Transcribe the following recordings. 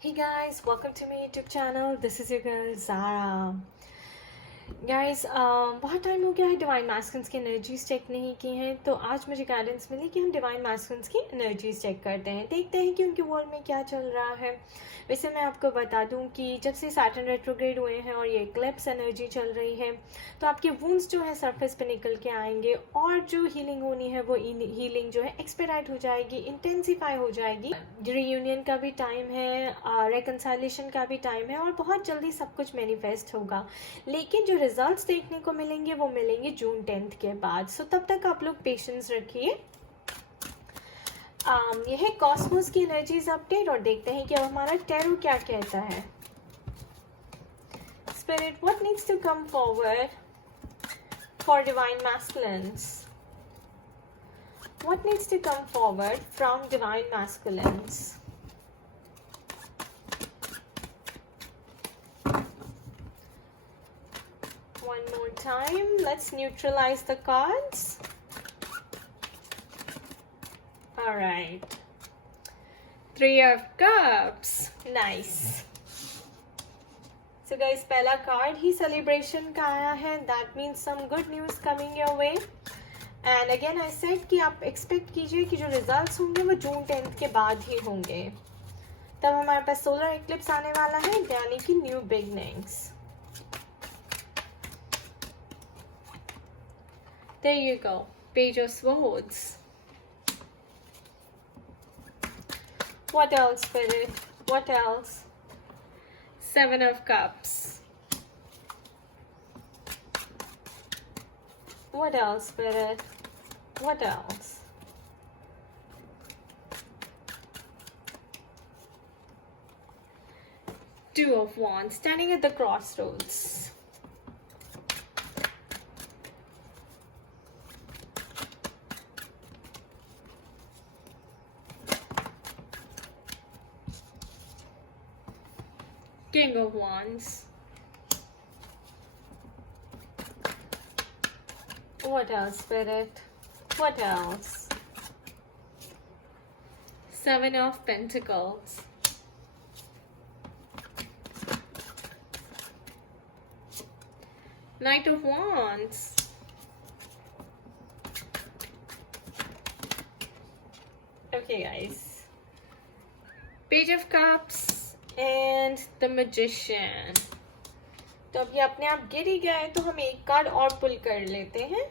Hey guys, welcome to my YouTube channel. This is your girl Zara. Guys बहुत time हो गया है divine masculines की energies check नहीं की हैं, तो आज मुझे गाइडेंस मिली कि हम डिवाइन मैस्कुलिन्स की एनर्जीज चेक करते हैं, देखते हैं कि उनके वर्ल्ड में क्या चल रहा है। वैसे मैं आपको बता दूं कि जब से सैटर्न रेट्रोग्रेड हुए हैं और ये इक्लिप्स एनर्जी चल रही है, तो आपके वुंड्स जो है सरफेस पे निकल के आएंगे और जो हीलिंग होनी है वो हीलिंग जो है एक्सपेडाइट हो जाएगी, इंटेंसिफाई हो जाएगी। रीयूनियन का भी टाइम है, रेकन्साइलेशन का भी टाइम है और बहुत जल्दी सब कुछ मैनिफेस्ट होगा। लेकिन जो रिजल्ट्स देखने को मिलेंगे वो मिलेंगे जून 10 के बाद। सो तब तक आप लोग पेशेंस रखिए। ये है कॉस्मोस की एनर्जीज अपडेट और देखते हैं कि अब हमारा टैरो क्या कहता है। Spirit, what needs to come forward for divine masculines? What needs to come forward from divine masculines? One more time. Let's neutralize the cards. All right. 3 of Cups. Nice. So guys, पहला card ही celebration का आया है. That means some good news coming your way. And again I said कि आप expect कीजिए कि जो results होंगे वो जून 10 के बाद ही होंगे। तब हमारे पास सोलर एक्लिप्स आने वाला है, यानी कि new beginnings. There you go, Page of Swords. What else, Spirit? What else? 7 of Cups. What else, Spirit? What else? Two of Wands, standing at the crossroads. King of Wands. What else, Spirit? What else? 7 of Pentacles. Knight of Wands. Okay, guys. Page of Cups and the Magician. तो अब ये अपने आप गिर ही गया है, तो हम एक कार्ड और पुल कर लेते हैं।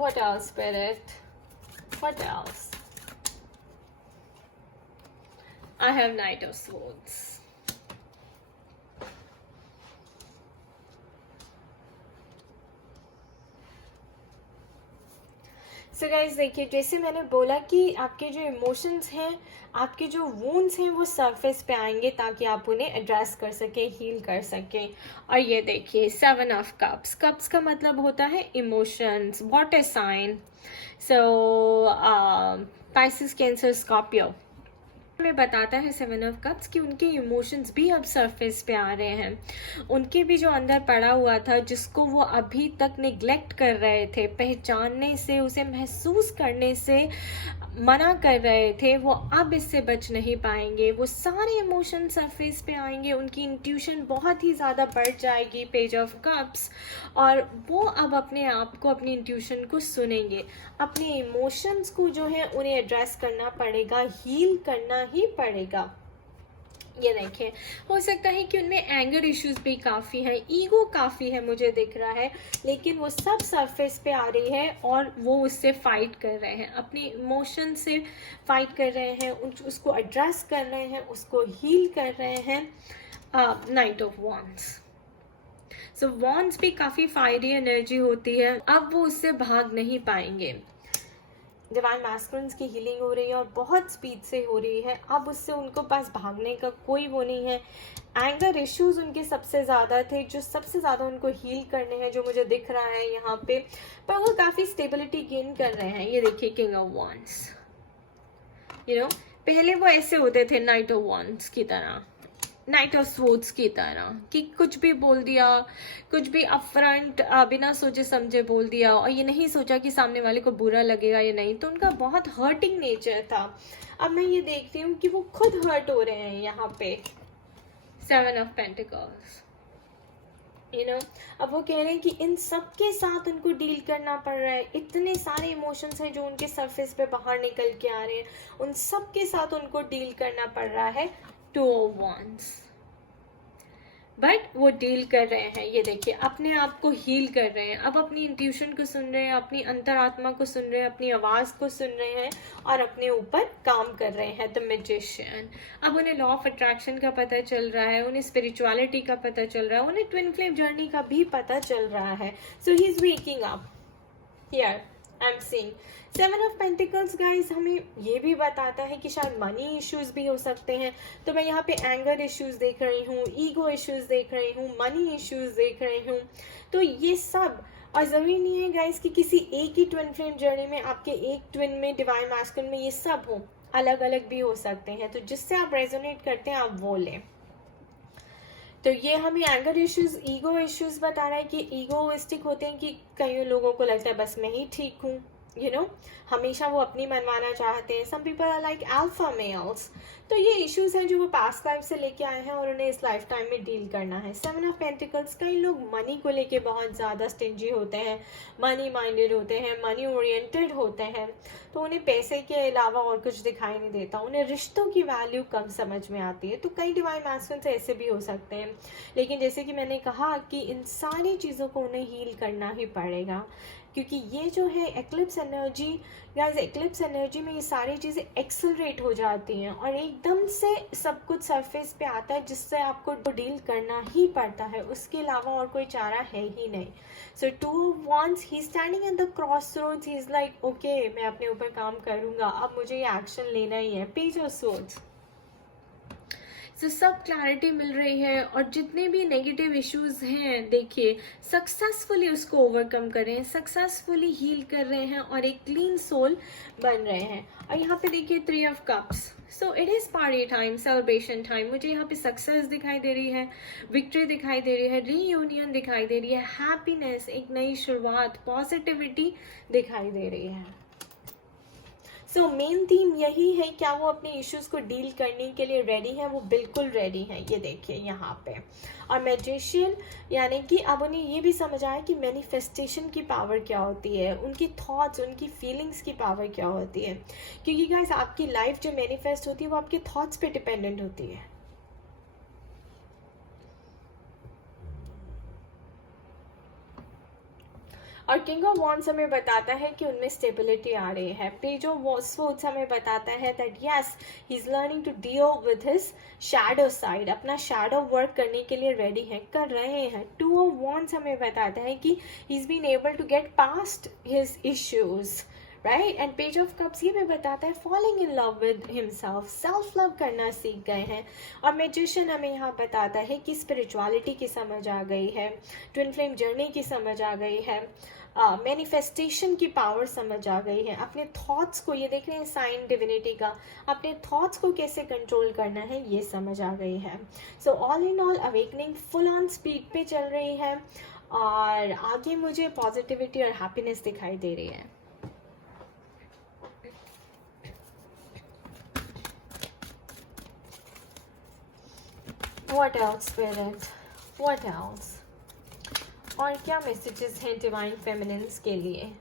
What else, Spirit? What else? I have Knight of Swords. So guys, देखिए, जैसे मैंने बोला कि आपके जो इमोशंस हैं, आपके जो वूंड्स हैं वो सरफेस पे आएंगे ताकि आप उन्हें एड्रेस कर सकें, हील कर सकें। और ये देखिए 7 ऑफ कप्स। कप्स का मतलब होता है इमोशंस, वाटर साइन। सो पाइसेस, कैंसर, स्कॉर्पियो हमें बताता है 7 ऑफ कप्स कि उनके इमोशंस भी अब सरफेस पे आ रहे हैं। उनके भी जो अंदर पड़ा हुआ था, जिसको वो अभी तक निग्लेक्ट कर रहे थे, पहचानने से, उसे महसूस करने से मना कर रहे थे, वो अब इससे बच नहीं पाएंगे। वो सारे इमोशन सरफेस पे आएंगे, उनकी इंट्यूशन बहुत ही ज़्यादा बढ़ जाएगी, पेज ऑफ कप्स, और वो अब अपने आप को, अपनी इंट्यूशन को सुनेंगे। अपने इमोशंस को जो है उन्हें एड्रेस करना पड़ेगा, हील करना ही पड़ेगा। ये देखें, हो सकता है कि उनमें एंगर इश्यूज भी काफ़ी हैं, ईगो काफ़ी है मुझे दिख रहा है, लेकिन वो सब सरफेस पे आ रही है और वो उससे फाइट कर रहे हैं, अपने इमोशन से फाइट कर रहे हैं, उसको एड्रेस कर रहे हैं, उसको हील कर रहे हैं। Night of wands. So wands भी काफ़ी फायरी एनर्जी होती है, अब वो उससे भाग नहीं पाएंगे। डिवाइन मैस्कुलिन्स की हीलिंग हो रही है और बहुत स्पीड से हो रही है, अब उससे उनको पास भागने का कोई वो नहीं है। एंगर इश्यूज उनके सबसे ज़्यादा थे, जो सबसे ज़्यादा उनको हील करने हैं, जो मुझे दिख रहा है यहाँ पे, पर वो काफ़ी स्टेबिलिटी गेन कर रहे हैं। ये देखिए किंग ऑफ वॉन्ड्स, पहले वो ऐसे होते थे नाइट ऑफ वॉन्ड्स की तरह, नाइट ऑफ स्वॉर्ड्स की तरह कि कुछ भी बोल दिया, कुछ भी अपफ्रंट बिना सोचे समझे बोल दिया, और ये नहीं सोचा कि सामने वाले को बुरा लगेगा या नहीं, तो उनका बहुत हर्टिंग नेचर था। अब मैं ये देखती हूँ कि वो खुद हर्ट हो रहे हैं यहाँ पे। 7 ऑफ पेंटिकल्स, अब वो कह रहे हैं कि इन सब के साथ उनको डील करना पड़ रहा है, इतने सारे इमोशंस हैं जो उनके सरफेस पे बाहर निकल के आ रहे हैं, उन सब के साथ उनको डील करना पड़ रहा है। 2 of Wands, बट वो डील कर रहे हैं। ये देखिए, अपने आप को हील कर रहे हैं, अब अपनी इंट्यूशन को सुन रहे हैं, अपनी अंतरात्मा को सुन रहे हैं, अपनी आवाज को सुन रहे हैं और अपने ऊपर काम कर रहे हैं। द मैजिशियन, अब उन्हें लॉ ऑफ अट्रैक्शन का पता चल रहा है, उन्हें स्पिरिचुअलिटी का पता चल रहा है, उन्हें ट्विन फ्लेम जर्नी का भी पता चल रहा है। So he is waking up here, I am seeing. 7 of pentacles guys हमें ये भी बताता है कि शायद मनी इश्यूज भी हो सकते हैं। तो मैं यहाँ पे एंगर इश्यूज देख रही हूँ, ईगो इश्यूज देख रही हूँ, मनी इश्यूज देख रही हूँ। तो ये सब, और ज़रूरी नहीं है गाइज कि किसी एक ही ट्विन फ्लेम जर्नी में, आपके एक ट्विन में, डिवाइन मैस्कुलिन में ये सब हो, अलग अलग भी हो सकते हैं। तो जिससे आप रेजोनेट करते हैं आप वो लें। तो ये हमें एंगर इश्यूज, ईगो इश्यूज बता रहा है कि ईगोइस्टिक होते हैं कि कई लोगों को लगता है बस मैं ही ठीक हूँ, हमेशा वो अपनी मनवाना चाहते हैं। Some people are like alpha males. तो ये इश्यूज हैं जो वो पास्ट लाइफ से लेके आए हैं और उन्हें इस लाइफ टाइम में डील करना है। 7 ऑफ पेंटिकल्स, कई लोग मनी को लेके बहुत ज़्यादा स्टिंजी होते हैं, मनी माइंडेड होते हैं, मनी ओरिएंटेड होते हैं। तो उन्हें पैसे के अलावा और कुछ दिखाई नहीं देता, उन्हें रिश्तों की वैल्यू कम समझ में आती है। तो कई डिवाइन मैस्कुलिन से ऐसे भी हो सकते हैं, लेकिन जैसे कि मैंने कहा कि इन सारी चीज़ों को उन्हें हील करना ही पड़ेगा, क्योंकि ये जो है eclipse energy guys, eclipse energy में ये सारी चीज़ें एक्सेलरेट हो जाती हैं और एकदम से सब कुछ सरफेस पे आता है, जिससे आपको डील करना ही पड़ता है, उसके अलावा और कोई चारा है ही नहीं। So 2 of Wands, he standing at the cross roads, he is like okay, मैं अपने ऊपर काम करूंगा, अब मुझे ये एक्शन लेना ही है। पेज ऑफ सोर्ड्स, तो सब क्लैरिटी मिल रही है, और जितने भी नेगेटिव इश्यूज हैं देखिए सक्सेसफुली उसको ओवरकम कर रहे हैं, सक्सेसफुली हील कर रहे हैं और एक क्लीन सोल बन रहे हैं। और यहाँ पे देखिए 3 of Cups, so it is party time, celebration time. मुझे यहाँ पे सक्सेस दिखाई दे रही है, विक्ट्री दिखाई दे रही है, रीयूनियन दिखाई दे रही है, हैप्पीनेस, एक नई शुरुआत, पॉजिटिविटी दिखाई दे रही है। सो मेन थीम यही है, क्या वो अपने इश्यूज को डील करने के लिए रेडी है? वो बिल्कुल रेडी है, ये देखिए यहाँ पे। और मैजिशियन यानी कि अब उन्हें ये भी समझ आया कि मैनिफेस्टेशन की पावर क्या होती है, उनकी थॉट्स, उनकी फीलिंग्स की पावर क्या होती है। क्योंकि गाइस आपकी लाइफ जो मैनिफेस्ट होती है वो आपके थॉट्स पे डिपेंडेंट होती है। और किंग ऑफ वॉन्ड्स हमें बताता है कि उनमें स्टेबिलिटी आ रही है। पेज ऑफ स्वॉर्ड्स हमें बताता है that yes, he is learning to deal with his shadow side, अपना शैडो वर्क करने के लिए रेडी है, कर रहे हैं। 2 ऑफ वॉन्ड्स हमें बताता है कि he is been able to get past his issues, right. And page of cups ये भी बताता है falling in love with himself, self love करना सीख गए हैं। और मैजिशियन हमें यहाँ बताता है कि स्पिरिचुअलिटी की समझ आ गई है, ट्विन फ्लेम जर्नी की समझ आ गई है, मैनिफेस्टेशन की पावर समझ आ गई है। अपने थॉट्स को, ये देख रहे हैं साइन डिविनिटी का, अपने थॉट्स को कैसे कंट्रोल करना है ये समझ आ गई है। So all in all awakening full on speed पे चल रही है और आगे मुझे पॉजिटिविटी और हैप्पीनेस दिखाई दे रही है। What else, Spirit? What else? और क्या मैसेजेस हैं डिवाइन फेमिनिन्स के लिए?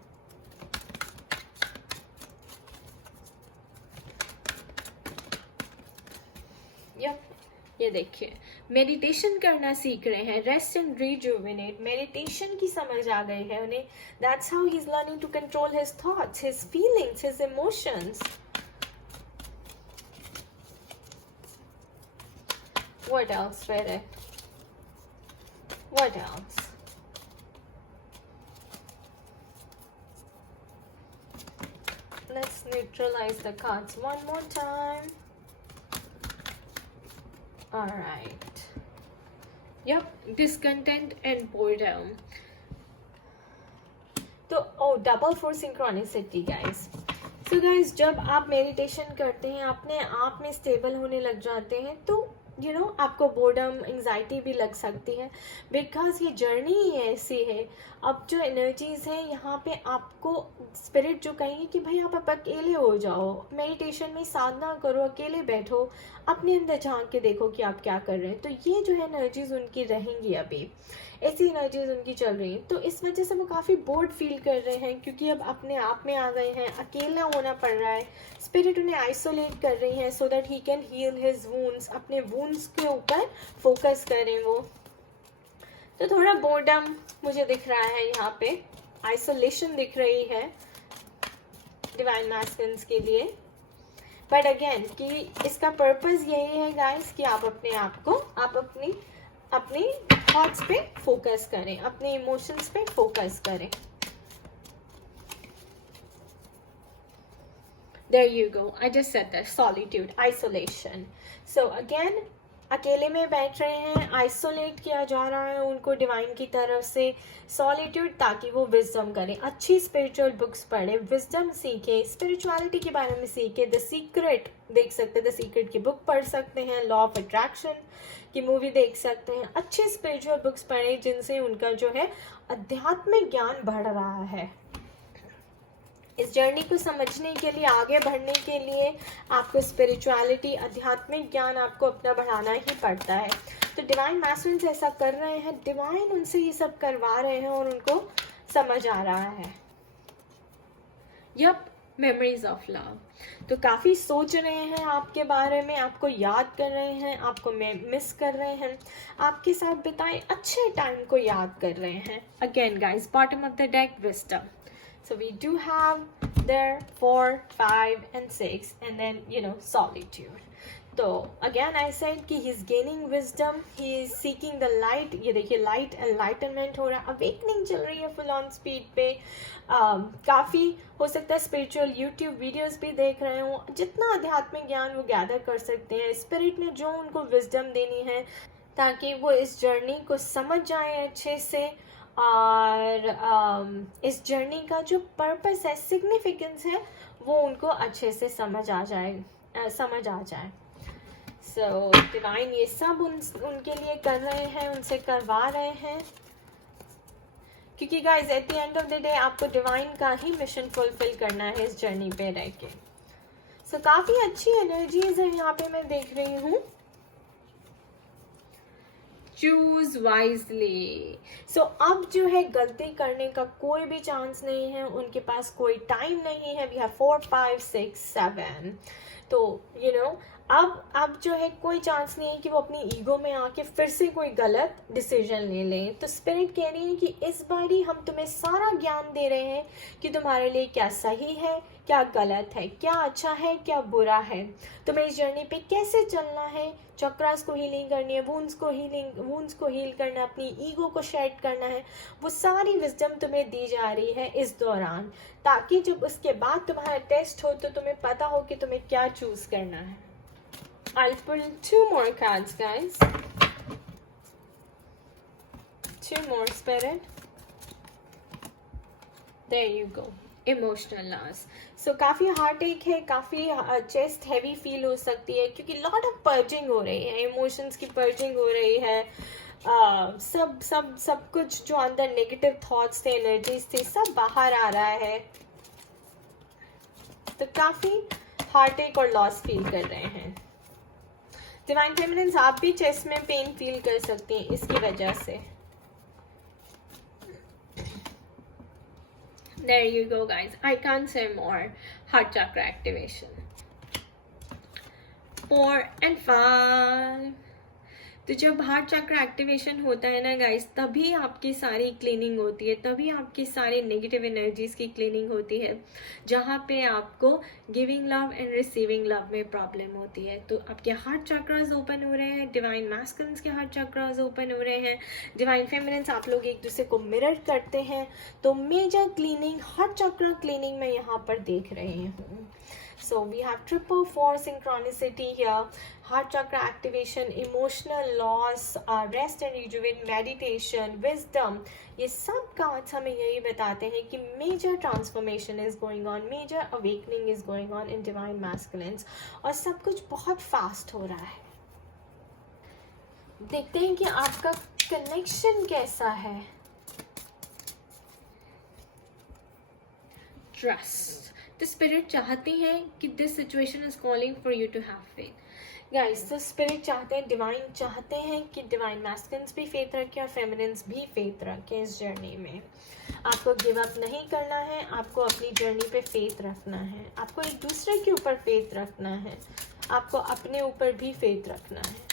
ये देखिए, मेडिटेशन करना सीख रहे हैं, रेस्ट एंड रिजुविनेट, मेडिटेशन की समझ आ गई है उन्हें। That's how he is learning to control his thoughts, his feelings, his emotions. What else, Spirit? What else? Let's neutralize the cards one more time. All right. Yep, discontent and boredom. तो double for synchronicity guys. So guys, जब आप meditation करते हैं अपने आप में stable होने लग जाते हैं, तो आपको बोर्डम, एंजाइटी भी लग सकती है, बिकॉज ये जर्नी ही ऐसी है। अब जो एनर्जीज है यहाँ पे आपको स्पिरिट जो कहेंगे कि भाई आप अकेले हो जाओ, मेडिटेशन में साधना करो, अकेले बैठो, अपने अंदर झांक के देखो कि आप क्या कर रहे हैं। तो ये जो है एनर्जीज उनकी रहेंगी, अभी ऐसी एनर्जीज उनकी चल रही हैं। तो इस वजह से वो काफ़ी बोर्ड फील कर रहे हैं, क्योंकि अब अपने आप में आ गए हैं, अकेला होना पड़ रहा है। स्पिरिट उन्हें आइसोलेट कर रही है so that he can heal his wounds, अपने वूंड्स के ऊपर फोकस करें वो। तो थोड़ा बोर्डम मुझे दिख रहा है यहाँ पे, आइसोलेशन दिख रही है डिवाइन मैस्कुलिन्स के लिए। बट अगेन कि इसका पर्पस यही है गाइस कि आप अपने आप को, आप अपनी थॉट्स पे फोकस करें, अपने इमोशंस पे फोकस करें। There you go. I just said that. Solitude, isolation. So again, अकेले में बैठ रहे हैं, आइसोलेट किया जा रहा है उनको डिवाइन की तरफ से। सॉलिट्यूड, ताकि वो विजडम करें, अच्छी स्पिरिचुअल बुक्स पढ़ें, विजडम सीखें, स्पिरिचुअलिटी के बारे में सीखें। द सीक्रेट देख सकते हैं, द सीक्रेट की बुक पढ़ सकते हैं, लॉ ऑफ अट्रैक्शन की मूवी देख सकते हैं। अच्छे स्पिरिचुअल बुक्स पढ़ें जिनसे उनका जो है आध्यात्मिक ज्ञान बढ़ रहा है। इस जर्नी को समझने के लिए, आगे बढ़ने के लिए आपको स्पिरिचुअलिटी, आध्यात्मिक ज्ञान आपको अपना बढ़ाना ही पड़ता है। तो डिवाइन मैस्कुलिन्स ऐसा कर रहे हैं, डिवाइन उनसे ये सब करवा रहे हैं और उनको समझ आ रहा है। Yup, memories of love. तो काफ़ी सोच रहे हैं आपके बारे में, आपको याद कर रहे हैं, आपको मिस कर रहे हैं, आपके साथ बिताए अच्छे टाइम को याद कर रहे हैं। Again guys, bottom of the deck, wisdom. So we do have there 4, 5 and 6 and then solitude. तो again I said कि he is gaining wisdom, he is seeking the light। ये देखिए light enlightenment हो रहा है, awakening चल रही है full on speed पे। काफ़ी हो सकता है spiritual YouTube videos भी देख रहे हो, जितना आध्यात्मिक ज्ञान वो गैदर कर सकते हैं। स्पिरिट ने जो उनको wisdom देनी है ताकि वो इस जर्नी को समझ जाए अच्छे से, और इस जर्नी का जो पर्पस है, सिग्निफिकेंस है, वो उनको अच्छे से समझ आ जाए। सो डिवाइन ये सब उनके लिए कर रहे हैं, उनसे करवा रहे हैं, क्योंकि guys at the end of the day आपको डिवाइन का ही मिशन फुलफिल करना है इस जर्नी पे रह के। सो काफ़ी अच्छी एनर्जीज है यहाँ पे मैं देख रही हूँ। Choose wisely. सो अब जो है गलती करने का कोई भी चांस नहीं है, उनके पास कोई टाइम नहीं है। We have 4, 5, 6, 7। तो अब जो है कोई चांस नहीं है कि वो अपनी ईगो में आके फिर से कोई गलत डिसीजन ले लें। तो स्पिरिट कह रही है कि इस बारी हम तुम्हें सारा ज्ञान दे रहे हैं कि तुम्हारे लिए क्या सही है, क्या गलत है, क्या अच्छा है, क्या बुरा है, तुम्हें इस जर्नी पे कैसे चलना है, चक्रास को हीलिंग करनी है, वुंड्स को हील करना है, अपनी ईगो को शेड करना है। वो सारी विजडम तुम्हें दी जा रही है इस दौरान, ताकि जब उसके बाद तुम्हारा टेस्ट हो तो तुम्हें पता हो कि तुम्हें क्या चूज करना है। I'll pull 2 more cards, guys. 2 more, Spirit. There you go. Emotional loss. So काफ़ी हार्ट एक है, काफ़ी चेस्ट हैवी फील हो सकती है, क्योंकि लॉट ऑफ पर्जिंग हो रही है, इमोशंस की पर्जिंग हो रही है। सब कुछ जो अंदर नेगेटिव थॉट्स थे, एनर्जीज थी, सब बाहर आ रहा है। तो काफ़ी हार्ट एक और लॉस फील कर रहे हैं। डिवाइन फेमिनिन्स, आप भी चेस्ट में पेन फील कर सकती हैं इसकी वजह से। There you go, guys. I can't say more. Heart chakra activation. 4 and 5. तो जब हार्ट चक्र एक्टिवेशन होता है ना गाइस, तभी आपकी सारी क्लीनिंग होती है, तभी आपकी सारी नेगेटिव एनर्जीज की क्लीनिंग होती है। जहाँ पे आपको giving love and receiving love में प्रॉब्लम होती है, तो आपके हार्ट चक्रास ओपन हो रहे हैं, डिवाइन मैस्कुलिन्स के हार्ट चक्रास ओपन हो रहे हैं, डिवाइन फेमिनिन्स आप लोग एक दूसरे को मिरर करते हैं। तो मेजर क्लीनिंग, हार्ट चक्र क्लीनिंग मैं यहाँ पर देख रही हूँ। So we have 4 synchronicity here, heart chakra activation, emotional loss, rest and rejuvenate, meditation, wisdom। ये सब cards हमें यही बताते हैं कि major transformation is going on, major awakening is going on in divine masculines, और सब कुछ बहुत fast हो रहा है। देखते हैं कि आपका कनेक्शन कैसा है। ट्रस्ट, द स्पिरिट चाहती है कि this situation is calling for you to have faith. Guys, the spirit चाहते हैं, डिवाइन चाहते हैं कि डिवाइन मैस्कुलिन्स भी फेथ रखें और फेमिनिन्स भी फेथ रखें इस जर्नी में। आपको गिव अप नहीं करना है, आपको अपनी जर्नी पे फेथ रखना है, आपको एक दूसरे के ऊपर फेथ रखना है, आपको अपने ऊपर भी फेथ रखना है।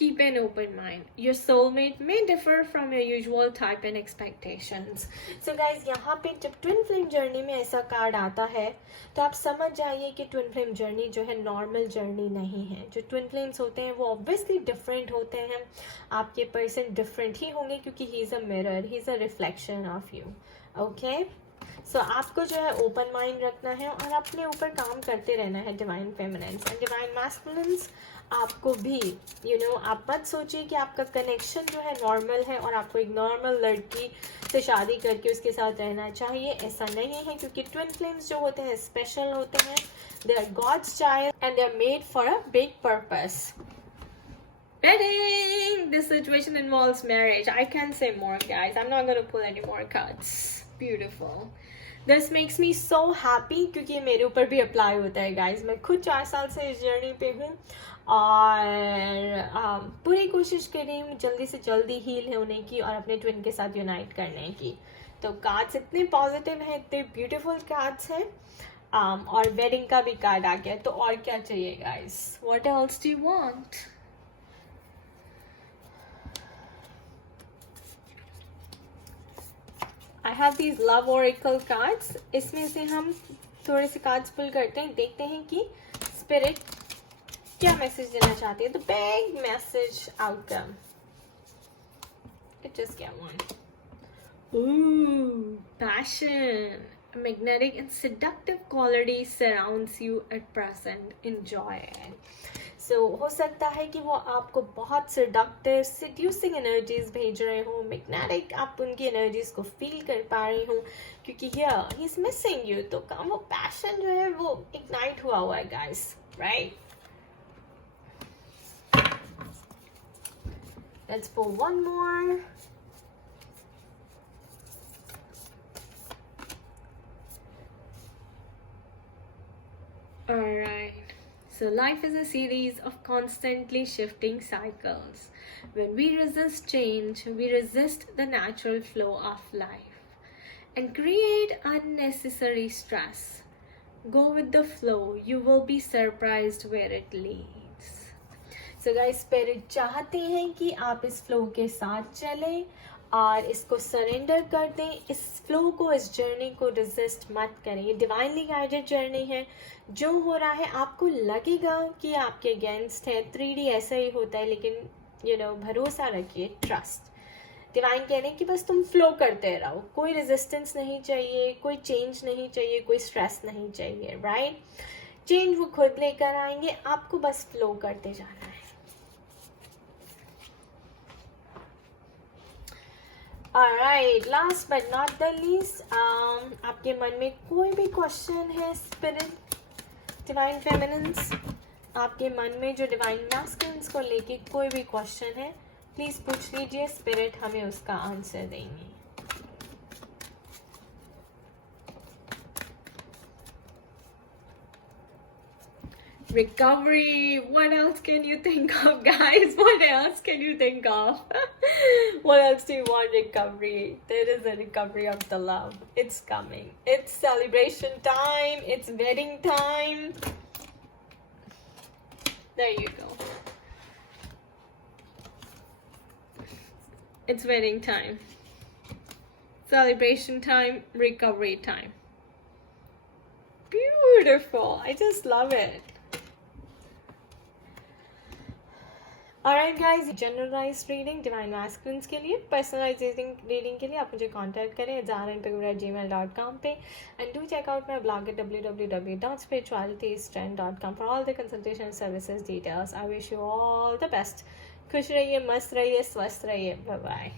Keep an open mind. Your soulmate may differ from your usual type and expectations. So guys, यहाँ पे जब ट्विन फ्लेम जर्नी में ऐसा कार्ड आता है तो आप समझ जाइए कि ट्विन फ्लेम जर्नी जो है नॉर्मल जर्नी नहीं है। जो ट्विन फ्लेम्स होते हैं वो ऑब्वियसली डिफरेंट होते हैं। आपके पर्सन डिफरेंट ही होंगे क्योंकि he is a mirror, he is a reflection of you. Okay, so आपको जो है ओपन माइंड रखना है और अपने ऊपर काम करते रहना है divine feminines and divine masculines. आपको भी आप मत सोचिए कि आपका कनेक्शन जो है नॉर्मल है और आपको एक नॉर्मल लड़की से शादी करके उसके साथ रहना चाहिए। ऐसा नहीं है, क्योंकि ट्विन फ्लेम्स जो होते हैं स्पेशल होते हैं। They are God's child and they are made for a big purpose. Wedding! This situation involves marriage. I can't say more, guys. I'm not going to pull any more cards. Beautiful. This makes me so happy क्योंकि ये मेरे ऊपर भी apply होता है guys. मैं खुद 4 साल से इस जर्नी पे हूँ और पूरी कोशिश कर रही हूँ जल्दी से जल्दी हील होने की और अपने ट्विन के साथ यूनाइट करने की। तो कार्ड्स इतने पॉजिटिव हैं, इतने ब्यूटीफुल कार्ड्स हैं और वेडिंग का भी कार्ड आ गया। तो और क्या चाहिए guys? What else do you want? I have these love oracle cards. इसमें से हम थोड़े से कार्ड्स पुल करते हैं, देखते हैं कि स्पिरिट क्या मैसेज देना चाहती है। तो big message outcome. Just get one. Ooh, passion. A magnetic and seductive quality surrounds you at present. Enjoy it. So, हो सकता है कि वो आपको बहुत seductive, seducing energies भेज रहे हो, magnetic, आप उनकी energies को feel कर पा रही हो क्योंकि he's missing you। तो वो passion जो है वो ignite हुआ है guys, right? Let's pull one more. Alright. So life is a series of constantly shifting cycles. When we resist change, we resist the natural flow of life and create unnecessary stress. Go with the flow. You will be surprised where it leads. So guys, Spirit चाहते हैं कि आप इस flow के साथ चलें और इसको सरेंडर कर दें। इस फ्लो को, इस जर्नी को रेजिस्ट मत करें। ये डिवाइनली गाइडेड जर्नी है। जो हो रहा है आपको लगेगा कि आपके अगेंस्ट है, 3D ऐसा ही होता है, लेकिन भरोसा रखिए, ट्रस्ट। डिवाइन कह रहे हैं कि बस तुम फ्लो करते रहो, कोई रेजिस्टेंस नहीं चाहिए, कोई चेंज नहीं चाहिए, कोई स्ट्रेस नहीं चाहिए, राइट? चेंज वो खुद लेकर आएंगे, आपको बस फ्लो करते जाना है। Alright, last but not the least, आपके मन में कोई भी क्वेश्चन है स्पिरिट डिवाइन फेमिनिन्स, आपके मन में जो डिवाइन मैस्कुलिन्स को लेके कोई भी क्वेश्चन है, प्लीज पूछ लीजिए, स्पिरिट हमें उसका आंसर देंगे। Recovery. What else can you think of, guys? What else can you think of? What else do you want? Recovery. There is a recovery of the love. It's coming. It's celebration time. It's wedding time. There you go. It's wedding time. Celebration time. Recovery time. Beautiful. I just love it. Alright guys, generalized reading divine masculines के लिए, personalised reading के लिए आप मुझे contact करें zahra@gmail.com पे and do check out my blog at www.spiritualitystrand.com for all the consultation services details. I wish you all the best. खुश रहिए, मस्त रहिए, स्वस्थ रहिए. Bye bye.